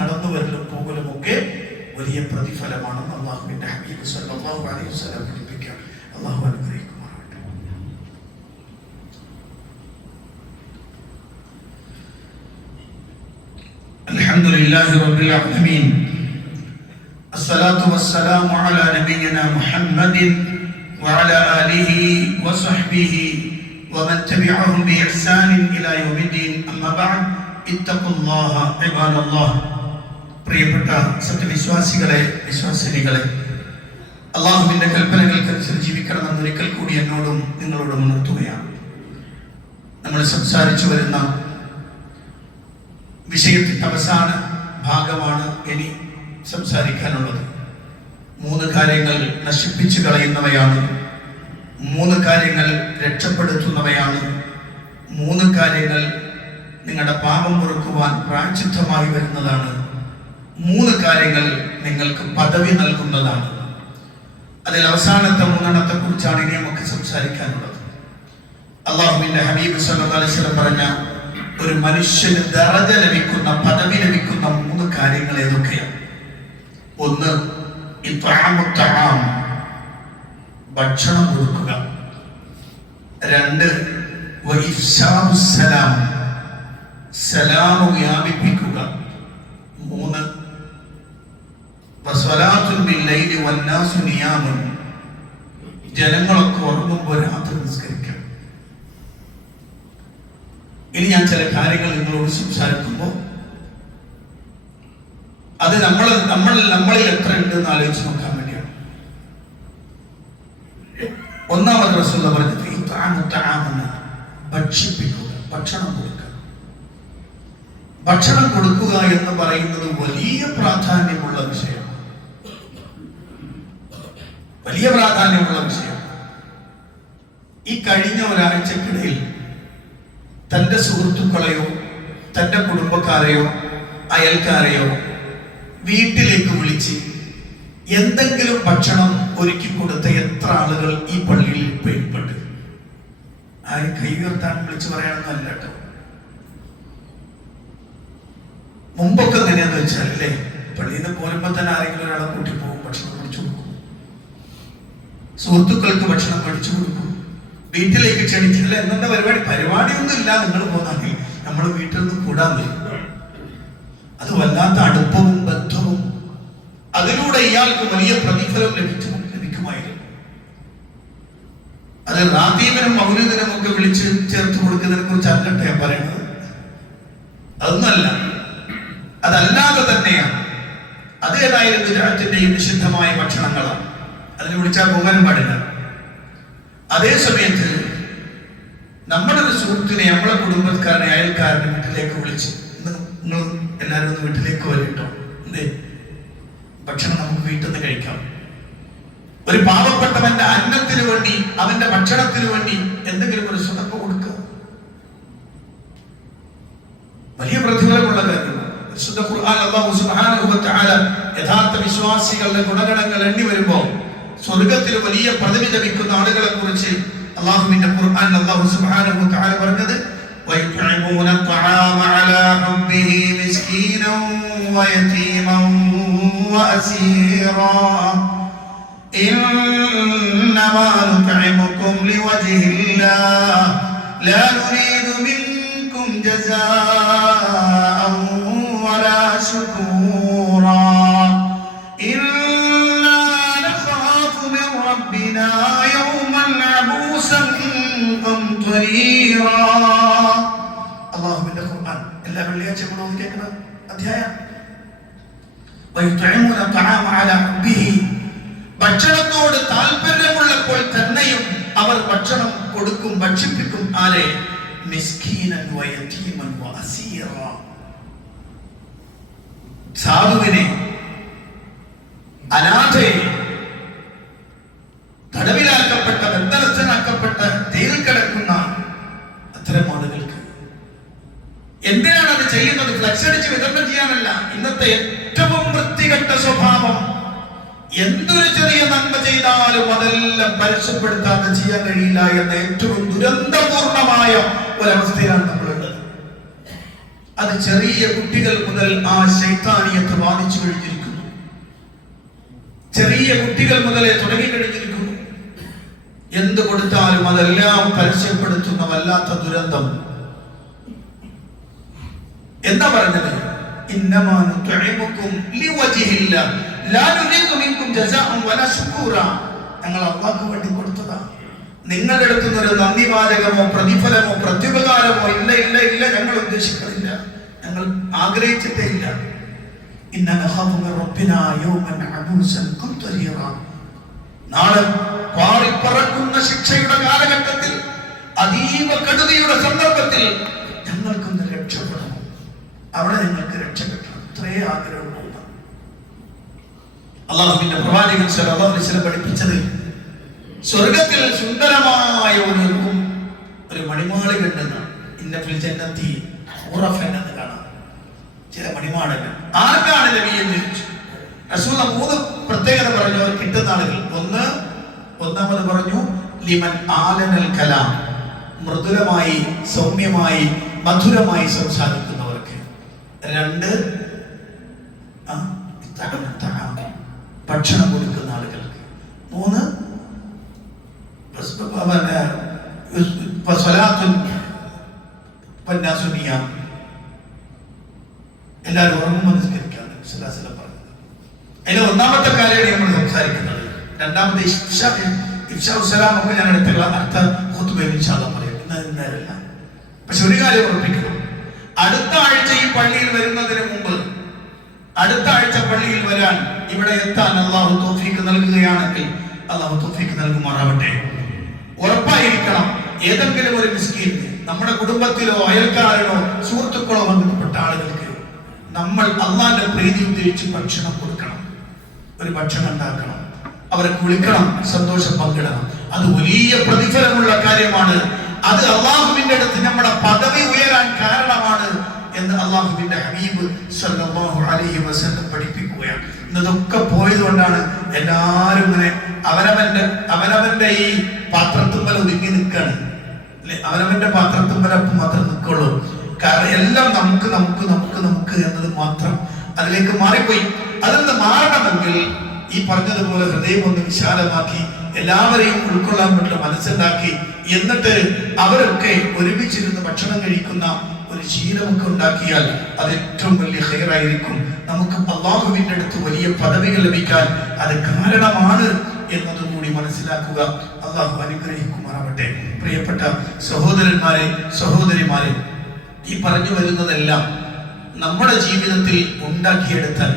നടന്നു വരലും പോകലും ഒക്കെ വലിയ പ്രതിഫലമാണെന്ന് അല്ലാഹുവിന്റെ ഹബീബ് സല്ലല്ലാഹു അലൈഹി വസല്ലം പഠിപ്പിക്കുക. അല്ലാഹു അനുഗ്രഹിക്കുമാറാകട്ടെ. അൽഹംദുലില്ലാഹി റബ്ബിൽ ആലമീൻ. അസ്സലാത്തു വസ്സലാമു അലാ നബിയിനാ മുഹമ്മദിൻ വഅലാ ആലിഹി വസഹ്ബിഹി വമൻ തബിഅഹും ബിഇഹ്സാനിൻ ഇലാ യൗമിദ്ദീൻ. അമ്മാ ബഅദ്. ഇത്തഖുല്ലാഹ ഇബാദല്ലാഹ്. പ്രിയപ്പെട്ട സത്യവിശ്വാസികളെ, വിശ്വാസിനികളെ, അള്ളാഹുവിന്റെ കൽപ്പനകൾക്കനുസരിച്ച് ജീവിക്കണമെന്ന് ഒരിക്കൽ കൂടി എന്നോടും നിങ്ങളോടും ഉണർത്തുകയാണ്. നമ്മൾ സംസാരിച്ചു വരുന്ന വിഷയത്തിന്റെ അവസാന ഭാഗമാണ് ഇനി സംസാരിക്കാനുള്ളത്. 3 കാര്യങ്ങൾ നശിപ്പിച്ചു കളയുന്നവയാണ്, 3 കാര്യങ്ങൾ രക്ഷപ്പെടുത്തുന്നവയാണ്, 3 കാര്യങ്ങൾ നിങ്ങളുടെ പാപം പൊറുക്കുവാൻ പ്രായശ്ചിത്തമായി വരുന്നതാണ്, 3 കാര്യങ്ങൾ നിങ്ങൾക്ക് പദവി നൽകുന്നതാണ്. അതിൽ അവസാനത്തെ 3 കുറിച്ചാണ് ഇനി നമുക്ക് സംസാരിക്കാനുള്ളത്. അല്ലാഹുവിന്റെ ഹബീബ് സല്ലല്ലാഹു അലൈഹി വസല്ലം പറഞ്ഞ ഒരു മനുഷ്യന് ദറജ ലഭിക്കുന്ന, പദവി ലഭിക്കുന്ന 3 കാര്യങ്ങൾ ഏതൊക്കെയാണ്? 1, ഇത്ആമുത്തആം, ഭക്ഷണം കൊടുക്കുക. 2, വഇഫ്ശാഉസ്സലാം, സലാം വ്യാപിപ്പിക്കുക. 3, വസ്വലാത്തുൻ ബില്ലൈലി വന്നാസു നിയാമുൻ, ജനങ്ങളൊക്കെ ഉറങ്ങുമ്പോൾ രാത്രി നിസ്കരിക്കണം. ഇനി ഞാൻ ചില കാര്യങ്ങൾ നിങ്ങളോട് സംസാരിക്കുമ്പോൾ അത് നമ്മളിൽ എത്ര ഉണ്ടെന്ന് ആലോചിച്ച് നോക്കാൻ വേണ്ടിയാണ്. 1 റസൂലുള്ളാഹി പറഞ്ഞത് ഭക്ഷിപ്പിക്കുക, ഭക്ഷണം കൊടുക്കുക. ഭക്ഷണം കൊടുക്കുക എന്ന് പറയുന്നത് വലിയ പ്രാധാന്യമുള്ള വിഷയമാണ്. ഈ കഴിഞ്ഞ ഒരാഴ്ചക്കിടയിൽ തന്റെ സുഹൃത്തുക്കളെയോ തന്റെ കുടുംബക്കാരെയോ അയൽക്കാരെയോ വീട്ടിലേക്ക് വിളിച്ച് എന്തെങ്കിലും ഭക്ഷണം ഒരുക്കി കൊടുത്ത എത്ര ആളുകൾ ഈ പള്ളിയിൽ പെട്ട്? ആരും കൈ ഉയർത്താൻ വിളിച്ചു പറയാനൊന്നും അല്ല കേട്ടോ. മുമ്പൊക്കെ എങ്ങനെയാന്ന് വെച്ചാൽ അല്ലേ, പള്ളിയിൽ നിന്ന് പോരുമ്പോ തന്നെ ആരെങ്കിലും ഒരാളെ കൂട്ടി പോകും, ഭക്ഷണം മേടിച്ചു കൊടുക്കും, സുഹൃത്തുക്കൾക്ക് ഭക്ഷണം മേടിച്ചു കൊടുക്കും, വീട്ടിലേക്ക് ക്ഷണിച്ചില്ല. എന്താ പരിപാടിയൊന്നും ഇല്ല, നിങ്ങൾ പോന്നാണെങ്കിൽ നമ്മൾ വീട്ടിൽ നിന്ന് കൂടാൻ വരും. അത് വല്ലാത്ത അടുപ്പവും ബന്ധവും, അതിലൂടെ ഇയാൾക്ക് വലിയ പ്രതിഫലം ലഭിക്കുമായിരുന്നു. അത് റാത്തീബിനും മൗലിദിനും ഒക്കെ വിളിച്ച് ചേർത്ത് കൊടുക്കുന്നതിനെ കുറിച്ച് അല്ലട്ടെ ഞാൻ പറയുന്നത്, അതൊന്നല്ല. അതല്ലാതെ തന്നെയാണ്. അത് ഏതായാലും ഗുജറാത്തിന്റെയും നിഷിദ്ധമായ ഭക്ഷണങ്ങളാണ്. അതിന് വിളിച്ചാൽ പോകാനും പാടില്ല. അതേ സമയത്ത് നമ്മുടെ ഒരു സുഹൃത്തിനെ, നമ്മളെ കുടുംബക്കാരനെ, അയൽക്കാരനെ വീട്ടിലേക്ക് വിളിച്ച്, നിങ്ങൾ എല്ലാവരും ഒന്ന് വീട്ടിലേക്ക് വരട്ടോ, എന്തേ ഭക്ഷണം നമുക്ക് വീട്ടിൽ നിന്ന് കഴിക്കാം. ഒരു പാവപ്പെട്ടവന്റെ അന്നത്തിന് വേണ്ടി, അവന്റെ ഭക്ഷണത്തിന് വേണ്ടി എന്തെങ്കിലും ഒരു സ്വതക്ക കൊടുക്കുക. വലിയ പ്രതിഫലമുള്ള കാര്യമാണ്. വിശുദ്ധ ഖുർആൻ അല്ലാഹു സുബ്ഹാനഹു വ തആല യഥാർത്ഥ വിശ്വാസികളുടെ ഗുണഗണങ്ങൾ എണ്ണി വരുമ്പോൾ സ്വർഗ്ഗത്തിൽ വലിയ പദവി ലഭിക്കുന്ന ആളുകളെ കുറിച്ച് അല്ലാഹുവിന്റെ ഖുർആൻ അല്ലാഹു സുബ്ഹാനഹു വ തആല പറഞ്ഞത് വയത്ഇമൂന അത്അമ അലാ ഹബ്ബിഹി മിസ്കീനൻ വയതീമൻ വഅസീറാ ഇന്നമാ നുത്ഇമുകും ലിവജ്ഹില്ലാഹ് ലാ നുരീദു മിൻകും ജസാഅൻ വലാ ശുകൂറാ ഇന്നാ നഖാഫു മിൻ റബ്ബിനാ യൗമൻ അബൂസൻ ഖംതരീറാ. അല്ലാഹുവിന്റെ ഖുർആൻ എല്ലാ വെള്ളിയാഴ്ചയും നമ്മൾ കേൾക്കുന്ന അധ്യായം. വയത്ഇമൂന അത്അമ അലാ ഹബ്ബിഹി, ഭക്ഷണത്തോട് താല്പര്യമുള്ളപ്പോൾ തന്നെയും അവർ ഭക്ഷണം കൊടുക്കും, ഭക്ഷിപ്പിക്കും. ആരെ? മിസ്കീനൻ വയതീമൻ വഅസീറ, സാധുവിനെ, അനാഥയെ, തടവിലാക്കപ്പെട്ട, ബന്ധനസ്ഥനാക്കപ്പെട്ട, ജയിലിൽ കിടക്കുന്ന അത്തരം ആളുകൾക്ക്. എന്തിനാണ് അത് ചെയ്യുന്നത്? ഫ്ലക്സ് അടിച്ച് വിതരണം ചെയ്യാനല്ല. ഇന്നത്തെ ഏറ്റവും വൃത്തികെട്ട സ്വഭാവം, എന്തൊരു ചെറിയ നന്മ ചെയ്താലും അതെല്ലാം പരസ്യപ്പെടുത്താതെ ചെയ്യാൻ കഴിയില്ല എന്ന ഏറ്റവും ദുരന്തപൂർണമായ ഒരവസ്ഥയിലാണ് നമ്മളുള്ളത്. അത് ചെറിയ കുട്ടികൾ മുതൽ ആ ശൈത്താനിയത്ത് ബാധിച്ചു കഴിഞ്ഞിരിക്കുന്നു. ചെറിയ കുട്ടികൾ മുതലേ തുടങ്ങിക്കഴിഞ്ഞിരിക്കുന്നു. എന്ത് കൊടുത്താലും അതെല്ലാം പരസ്യപ്പെടുത്തുന്ന വല്ലാത്ത ദുരന്തം. എന്താ പറഞ്ഞത്? ഇന്നമാ നുത്ഇമുകും ലിവജ്ഹില്ലാഹ് ലാ നുരീദു മിൻകും ജസാഅൻ വലാ ശുകൂറാ. ഞങ്ങൾ അല്ലാഹുവിന് വേണ്ടി കൊടുത്തതാ. നിങ്ങളുടെ അടുത്ത് നിന്ന് ഒരു നന്ദിവാചകമോ പ്രതിഫലമോ പ്രത്യുപകാരമോ ഇല്ല ഇല്ല ഇല്ല ഞങ്ങൾ ഉദ്ദേശിക്കുന്നില്ല, ഞങ്ങൾ ആഗ്രഹിച്ചിട്ടേ ഇല്ല. ഇന്നാ നഖാഫു മിൻ റബ്ബിനാ യൗമൻ അബൂസൻ ഖംതരീറാ. നാളെ പാറിപ്പറക്കുന്ന ശിക്ഷയുടെ കാലഘട്ടത്തിൽ, അതീവ കടുതയുടെ സന്ദർഭത്തിൽ ഞങ്ങൾക്കൊന്ന് രക്ഷപ്പെടണം, അവിടെ നിങ്ങൾക്ക് രക്ഷ കിട്ടണം. ഇത്രേ ആഗ്രഹമുള്ള അല്ലാഹുവിന്റെ പ്രവാചകൻ സ്വല്ലല്ലാഹു അലൈഹി വസല്ലം പഠിപ്പിച്ചത്, സ്വർഗ്ഗത്തിൽ സുന്ദരമായ ഒരു മണിമാളിക ഉണ്ടെന്ന്. ഇന്ന ഫിൽ ജന്നത്തി ഖുറഫൻ എന്ന് കാണാം, ചില മണിമാളികൾ. ആർക്കാണ് നബി എന്ന് ചോദിച്ചു. റസൂൽ 3 പ്രത്യേകത പറഞ്ഞു അവർ കിട്ടുന്ന ആളുകൾ. ഒന്നാമത് പറഞ്ഞു ലിമൻ ആലനൽ കലാം, മൃദുലമായി, സൗമ്യമായി, മധുരമായി സംസാരിക്കുന്നവർക്ക്. 2 ഭക്ഷണം കൊടുക്കുന്ന ആളുകൾക്ക്. 3 എല്ലാവരും ഉറങ്ങുമ്പോൾ നിസ്കരിക്കാണ് പറഞ്ഞത്. അതിൽ ഒന്നാമത്തെ കാര്യമാണ് നമ്മൾ സംസാരിക്കുന്നത്. രണ്ടാമത്തെ ഒക്കെ ഞാൻ അടുത്തുള്ള അടുത്ത ഖുത്ബയിൽ ഇൻഷാ അല്ലാഹ് പറയും. ഇന്നല്ല. പക്ഷെ ഒരു കാര്യം ഉറപ്പിക്കണം, അടുത്ത ആഴ്ച ഈ പള്ളിയിൽ വരുന്നതിന് മുമ്പ്, അടുത്ത ആഴ്ച പള്ളിയിൽ വരാൻ, ഇവിടെ എത്താൻ അല്ലാഹു തൗഫീഖ് നൽകുകയാണെങ്കിൽ അല്ലാഹു തൗഫീഖ് നൽകുമാറാവട്ടെ. ഉറപ്പായിരിക്കണം ഏതെങ്കിലും ഒരു മിസ്കീൻ, നമ്മുടെ കുടുംബത്തിലോ അയൽക്കാരനോ സുഹൃത്തുക്കളോ ബന്ധപ്പെട്ട ആളുകൾക്ക് നമ്മൾ അല്ലാഹുവിന്റെ പ്രീതി ഉദ്ദേശിച്ച് ഭക്ഷണം കൊടുക്കണം, ഒരു ഭക്ഷണം ഉണ്ടാക്കണം, അവരെ കുളിക്കണം, സന്തോഷം പങ്കിടണം. അത് വലിയ പ്രതിഫലമുള്ള കാര്യമാണ്. അത് അല്ലാഹുവിന്റെ അടുത്ത് നമ്മുടെ പദവി ഉയരാൻ കാരണമാണ് എന്ന് അല്ലാഹുവിന്റെ ഹബീബ് സല്ലല്ലാഹു അലൈഹി വസല്ലം പഠിപ്പിക്കുകയാണ്. ഇതൊക്കെ പോയതുകൊണ്ടാണ് എല്ലാവരും ഇങ്ങനെ അവനവന്റെ ഈ പാത്രത്തുമ്പൽ ഒതുങ്ങി നിൽക്കാണ് അല്ലെ. അവനവന്റെ പാത്രത്തുമ്പലപ്പം മാത്രം നിൽക്കുള്ളൂ. കാരണം എല്ലാം നമുക്ക് നമുക്ക് നമുക്ക് നമുക്ക് എന്നത് മാത്രം അതിലേക്ക് മാറിപ്പോയി. അതെന്ന് മാറണമെങ്കിൽ ഈ പറഞ്ഞതുപോലെ ഹൃദയം ഒന്ന് വിശാലമാക്കി എല്ലാവരെയും ഉൾക്കൊള്ളാൻ പറ്റുന്ന മനസ്സുണ്ടാക്കി, എന്നിട്ട് അവരൊക്കെ ഒരുമിച്ചിരുന്ന് ഭക്ഷണം കഴിക്കുന്ന ഒരു ശീലമൊക്കെ ഉണ്ടാക്കിയാൽ അത് ഏറ്റവും വലിയ ഖൈറായിരിക്കും. നമുക്ക് അല്ലാഹുവിന്റെ അടുത്ത് വലിയ പദവികൾ ലഭിക്കാൻ അത് കാരണമാണ് എന്നതുകൂടി മനസ്സിലാക്കുക. അല്ലാഹു അനുഗ്രഹിക്കുമാറാവട്ടെ. പ്രിയപ്പെട്ട സഹോദരന്മാരെ, സഹോദരിമാരെ, ഈ പറഞ്ഞു വരുന്നതെല്ലാം നമ്മുടെ ജീവിതത്തിൽ ഉണ്ടാക്കിയെടുത്താൽ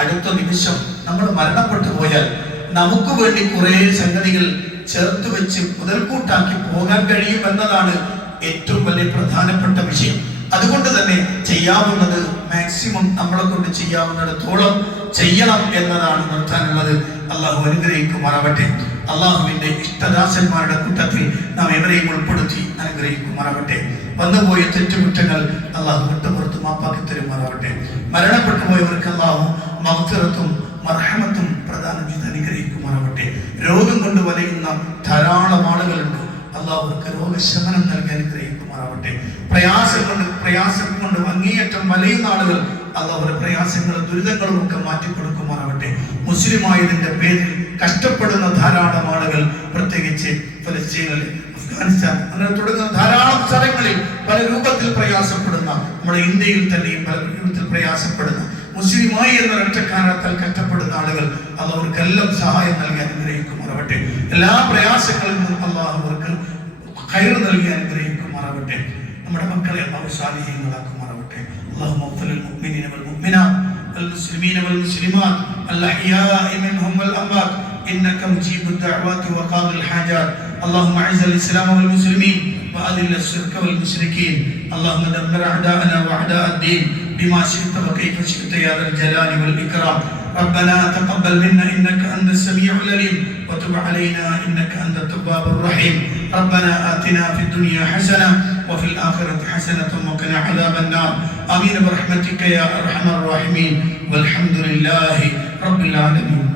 അടുത്ത നിമിഷം നമ്മൾ മരണപ്പെട്ടു പോയാൽ നമുക്ക് വേണ്ടി കുറെ സംഗതികൾ ചേർത്ത് വെച്ച് മുതൽക്കൂട്ടാക്കി പോകാൻ കഴിയും എന്നതാണ് ഏറ്റവും വലിയ പ്രധാനപ്പെട്ട വിഷയം. അതുകൊണ്ട് തന്നെ ചെയ്യാവുന്നത് മാക്സിമം നമ്മളെ കൊണ്ട് ചെയ്യാവുന്നിടത്തോളം ചെയ്യണം എന്നതാണ് നിർത്താനുള്ളത്. അള്ളാഹു അനുഗ്രഹിക്കുമാറാവട്ടെ. അള്ളാഹുവിന്റെ ഇഷ്ടദാസന്മാരുടെ കൂട്ടത്തിൽ നാം എവരെയും ഉൾപ്പെടുത്തി അനുഗ്രഹിക്കുമാറാവട്ടെ. വന്നുപോയ തെറ്റുകുറ്റങ്ങൾ അള്ളാഹു വിട്ടുപുറത്ത് മാപ്പാക്കി തരുമാറാവട്ടെ. മരണപ്പെട്ടു പോയവർക്ക് അള്ളാഹു മഗ്ഫിറത്തും മർഹമത്തും പ്രദാനം ചെയ്ത് അനുഗ്രഹിക്കുമാറാവട്ടെ. രോഗം കൊണ്ട് വലയുന്ന ധാരാളം ആളുകളുണ്ട്. അള്ളാഹു അവർക്ക് രോഗശമനം നൽകി അനുഗ്രഹിക്കുമാറാവട്ടെ. പ്രയാസം കൊണ്ട് അങ്ങേയറ്റം വലയുന്ന ആളുകൾ അള്ളാഹുവിന്റെ പ്രയാസങ്ങളും ദുരിതങ്ങളും ഒക്കെ മാറ്റിക്കൊടുക്കുമാറാവട്ടെ. മുസ്ലിമായതിന്റെ പേരിൽ കഷ്ടപ്പെടുന്ന ധാരാളം ആളുകൾ, പ്രത്യേകിച്ച് ഫലസ്തീനിൽ, അഫ്ഗാനിസ്ഥാൻ, അങ്ങനെ തുടങ്ങുന്ന ധാരാളം സ്ഥലങ്ങളിൽ പല രൂപത്തിൽ പ്രയാസപ്പെടുന്ന, നമ്മുടെ ഇന്ത്യയിൽ തന്നെയും പല രൂപത്തിൽ പ്രയാസപ്പെടുന്ന, മുസ്ലിമായി എന്ന ഒറ്റക്കാരണത്താൽ കഷ്ടപ്പെടുന്ന ആളുകൾ അള്ളാഹുവർക്കെല്ലാം സഹായം നൽകി അനുഗ്രഹിക്കുമാറാവട്ടെ. എല്ലാ പ്രയാസങ്ങളിൽ നിന്നും അള്ളാഹു അവർക്ക് ഖൈർ നൽകി അനുഗ്രഹിക്കുമാറാവട്ടെ. നമ്മുടെ മക്കളെ അള്ളാഹു സാലിഹീങ്ങളാക്കുമാറാവട്ടെ. اللهم اغفر للمؤمنين والمؤمنات والمسلمين والمسلمات الأحياء منهم والأموات إنك مجيب الدعوات وقاضي الحاجات. اللهم أعز الإسلام والمسلمين وأذل الشرك والمشركين. اللهم دمر أعداءنا وأعداء الدين بما شئت وكيف شئت يا ذا الجلال والإكرام. ربنا تقبل منا إنك أنت السميع العليم وتب علينا إنك أنت التواب الرحيم. ربنا آتنا في الدنيا حسنة وفي الآخرة حسنة وقنا عذاب النار. آمين برحمتك يا أرحم الراحمين والحمد لله رب العالمين.